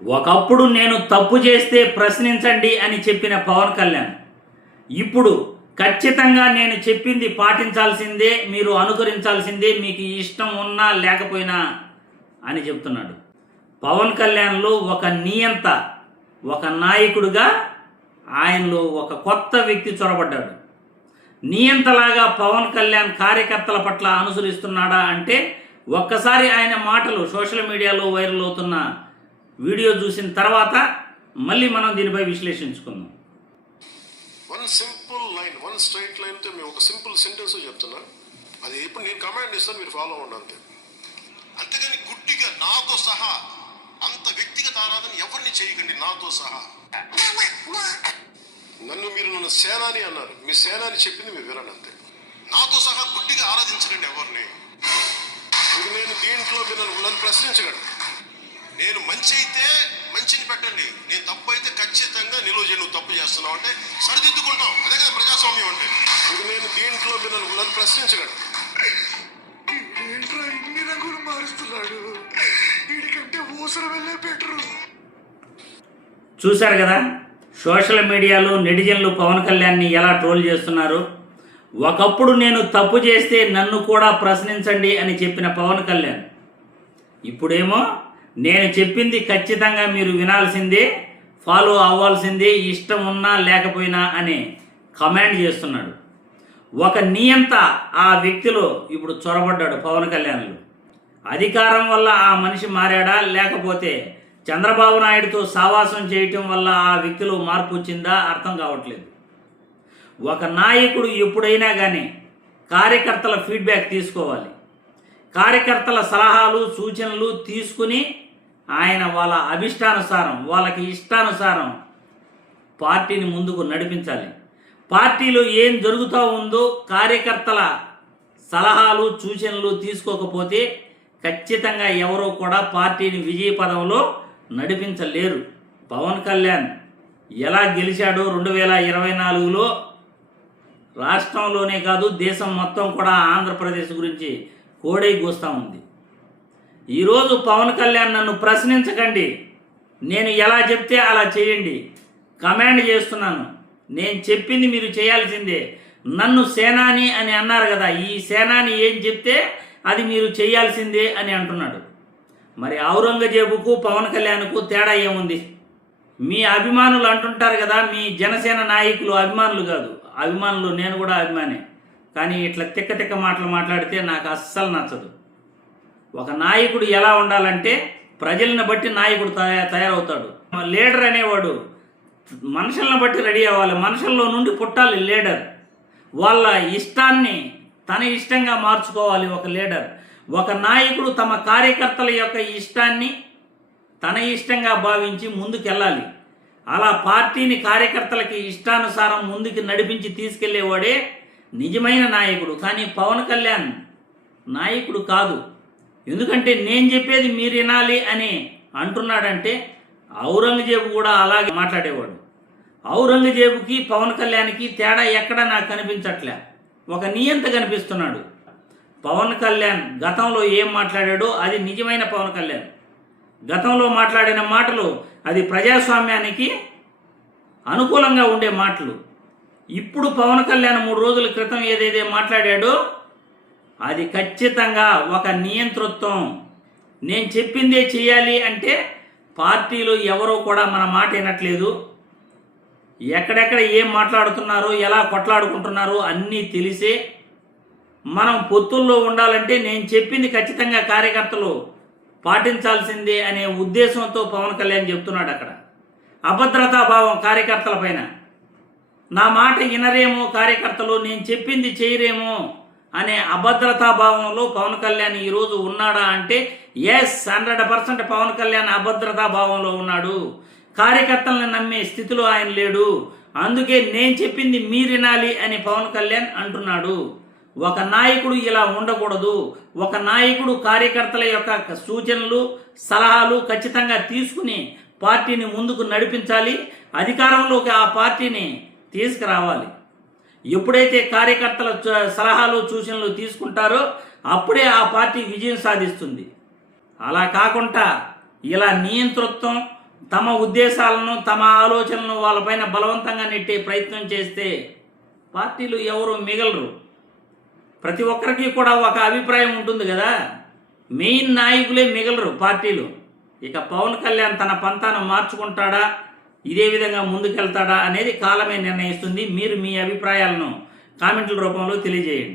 ఒకప్పుడు నేను తప్పు చేస్తే ప్రశ్నించండి అని చెప్పిన పవన్ కళ్యాణ్ ఇప్పుడు ఖచ్చితంగా నేను చెప్పింది పాటించాల్సిందే, మీరు అనుకరించాల్సిందే, మీకు ఇష్టం ఉన్నా లేకపోయినా అని చెప్తున్నాడు. పవన్ కళ్యాణ్లో ఒక నియంత, ఒక నాయకుడిగా ఆయనలో ఒక కొత్త వ్యక్తి చొరబడ్డాడు. నియంతలాగా పవన్ కళ్యాణ్ కార్యకర్తల పట్ల అనుసరిస్తున్నాడా అంటే ఒక్కసారి ఆయన మాటలు సోషల్ మీడియాలో వైరల్ అవుతున్న వీడియో చూసిన తర్వాత మళ్ళీ మనం దీనిపై విశ్లేషించుకుందాం. One simple line, one straight line తో మేము ఒక సింపుల్ సెంటెన్స్ చెప్తున్నా, అది ఇప్పుడు నేను కమాండ్ ఇస్తాను, మీరు ఫాలో అవ్వండి అంతే. అంతేగాని గుడ్డిగా నాతో సహా అంత వ్యక్తిగత ఆరాధన ఎవరిని చేయకండి. నాతో సహా నన్ను సేనాని అన్నారు, మీ సేనాని చెప్పింది మీరు వినండి అంతే. నాతో సహా గుడ్డిగా ఆరాధించకండి ఎవరిని. నేను దీంట్లో నన్ను ప్రశ్నించగలను. నేను మంచి అయితే మంచిని పెట్టండి, నేను తప్పు అయితే ఖచ్చితంగా నిలువ చేయ. నువ్వు తప్పు చేస్తున్నావు అంటే సరిదిద్దుకుంటాం, అదే కదా ప్రజాస్వామ్యం అంటే. నేను దీంట్లో నన్ను ప్రశ్నించగలను. ఇన్ని రంగులు మారుస్తున్నాడు, వీడికంటే ఊసర వెళ్ళే బెటరు. చూశారు కదా సోషల్ మీడియాలో నెటిజన్లు పవన్ కళ్యాణ్ని ఎలా ట్రోల్ చేస్తున్నారు. ఒకప్పుడు నేను తప్పు చేస్తే నన్ను కూడా ప్రశ్నించండి అని చెప్పిన పవన్ కళ్యాణ్ ఇప్పుడేమో నేను చెప్పింది ఖచ్చితంగా మీరు వినాల్సిందే, ఫాలో అవ్వాల్సిందే, ఇష్టం ఉన్నా లేకపోయినా అని కమాండ్ చేస్తున్నాడు. ఒక నియంత ఆ వ్యక్తిలో ఇప్పుడు చొరబడ్డాడు పవన్ కళ్యాణ్లో. అధికారం వల్ల ఆ మనిషి మారాడా, లేకపోతే చంద్రబాబు నాయుడుతో సావాసం చేయటం వల్ల ఆ వ్యక్తిలో మార్పు వచ్చిందా అర్థం కావట్లేదు. ఒక నాయకుడు ఎప్పుడైనా కానీ కార్యకర్తల ఫీడ్బ్యాక్ తీసుకోవాలి. కార్యకర్తల సలహాలు సూచనలు తీసుకుని ఆయన వాళ్ళ అభిష్టానుసారం, వాళ్ళకి ఇష్టానుసారం పార్టీని ముందుకు నడిపించాలి. పార్టీలో ఏం జరుగుతూ ఉందో కార్యకర్తల సలహాలు సూచనలు తీసుకోకపోతే ఖచ్చితంగా ఎవరో కూడా పార్టీని విజయ పదంలో నడిపించలేరు. పవన్ కళ్యాణ్ ఎలా గెలిచాడో 2024లో రాష్ట్రంలోనే కాదు దేశం మొత్తం కూడా ఆంధ్రప్రదేశ్ గురించి కోడై కూస్తూ ఉంది. ఈరోజు పవన్ కళ్యాణ్ నన్ను ప్రశ్నించకండి, నేను ఎలా చెప్తే అలా చేయండి, కమాండ్ చేస్తున్నాను, నేను చెప్పింది మీరు చేయాల్సిందే. నన్ను సేనాని అని అన్నారు కదా, ఈ సేనాని ఏం చెప్తే అది మీరు చేయాల్సిందే అని అంటున్నాడు. మరి ఔరంగజేబుకు పవన్ కళ్యాణ్కు తేడా ఏముంది? మీ అభిమానులు అంటుంటారు కదా, మీ జనసేన నాయకులు అభిమానులు కాదు, అభిమానులు, నేను కూడా అభిమానే, కానీ ఇట్లా తిక్క తిక్క మాటలు మాట్లాడితే నాకు అస్సలు నచ్చదు. ఒక నాయకుడు ఎలా ఉండాలంటే ప్రజలను బట్టి నాయకుడు తయారవుతాడు. లీడర్ అనేవాడు మనుషులను బట్టి రెడీ అవ్వాలి, మనుషుల్లో నుండి పుట్టాలి లీడర్. వాళ్ళ ఇష్టాన్ని తన ఇష్టంగా మార్చుకోవాలి ఒక లీడర్. ఒక నాయకుడు తమ కార్యకర్తల యొక్క ఇష్టాన్ని తన ఇష్టంగా భావించి ముందుకెళ్ళాలి. అలా పార్టీని కార్యకర్తలకి ఇష్టానుసారం ముందుకు నడిపించి తీసుకెళ్లేవాడే నిజమైన నాయకుడు. కానీ పవన్ కళ్యాణ్ నాయకుడు కాదు. ఎందుకంటే నేను చెప్పేది మీరు వినాలి అని అంటున్నాడంటే ఔరంగజేబు కూడా అలాగే మాట్లాడేవాడు. ఔరంగజేబుకి పవన్ కళ్యాణ్కి తేడా ఎక్కడా నాకు కనిపించట్లే, ఒక నియంత కనిపిస్తున్నాడు. పవన్ కళ్యాణ్ గతంలో ఏం మాట్లాడాడో అది నిజమైన పవన్ కళ్యాణ్. గతంలో మాట్లాడిన మాటలు అది ప్రజాస్వామ్యానికి అనుకూలంగా ఉండే మాటలు. ఇప్పుడు పవన్ కళ్యాణ్ 3 రోజుల క్రితం ఏదైతే మాట్లాడాడో అది ఖచ్చితంగా ఒక నియంతృత్వం. నేను చెప్పిందే చేయాలి అంటే పార్టీలో ఎవరో కూడా మన మాట వినట్లేదు. ఎక్కడెక్కడ ఏం మాట్లాడుతున్నారో, ఎలా కొట్లాడుకుంటున్నారో అన్నీ తెలిసే మనం పొత్తుల్లో ఉండాలంటే నేను చెప్పింది ఖచ్చితంగా కార్యకర్తలు పాటించాల్సిందే అనే ఉద్దేశంతో పవన్ కళ్యాణ్ చెప్తున్నాడు. అక్కడ అభద్రతా భావం కార్యకర్తల పైన, నా మాట వినరేమో కార్యకర్తలు, నేను చెప్పింది చేయరేమో అనే అభద్రతా భావంలో పవన్ కళ్యాణ్ ఈరోజు ఉన్నాడా అంటే ఎస్, 100% పవన్ కళ్యాణ్ అభద్రతా భావంలో ఉన్నాడు. కార్యకర్తలను నమ్మే స్థితిలో ఆయన లేడు. అందుకే నేను చెప్పింది మీరు వినాలి అని పవన్ కళ్యాణ్ అంటున్నాడు. ఒక నాయకుడు ఇలా ఉండకూడదు. ఒక నాయకుడు కార్యకర్తల యొక్క సూచనలు సలహాలు ఖచ్చితంగా తీసుకుని పార్టీని ముందుకు నడిపించాలి, అధికారంలోకి ఆ పార్టీని తీసుకురావాలి. ఎప్పుడైతే కార్యకర్తల సలహాలు సూచనలు తీసుకుంటారో అప్పుడే ఆ పార్టీ విజయం సాధిస్తుంది. అలా కాకుండా ఇలా నియంతృత్వం, తమ ఉద్దేశాలను తమ ఆలోచనలను వాళ్ళపైన బలవంతంగా నెట్టే ప్రయత్నం చేస్తే పార్టీలు ఎవరు మిగలరు. ప్రతి ఒక్కరికి కూడా ఒక అభిప్రాయం ఉంటుంది కదా, మెయిన్ నాయకులే మిగలరు పార్టీలు. ఇక పవన్ కళ్యాణ్ తన పంతాను మార్చుకుంటాడా, ఇదే విధంగా ముందుకెళ్తాడా అనేది కాలమే నిర్ణయిస్తుంది. మీరు మీ అభిప్రాయాలను కామెంట్ల రూపంలో తెలియజేయండి.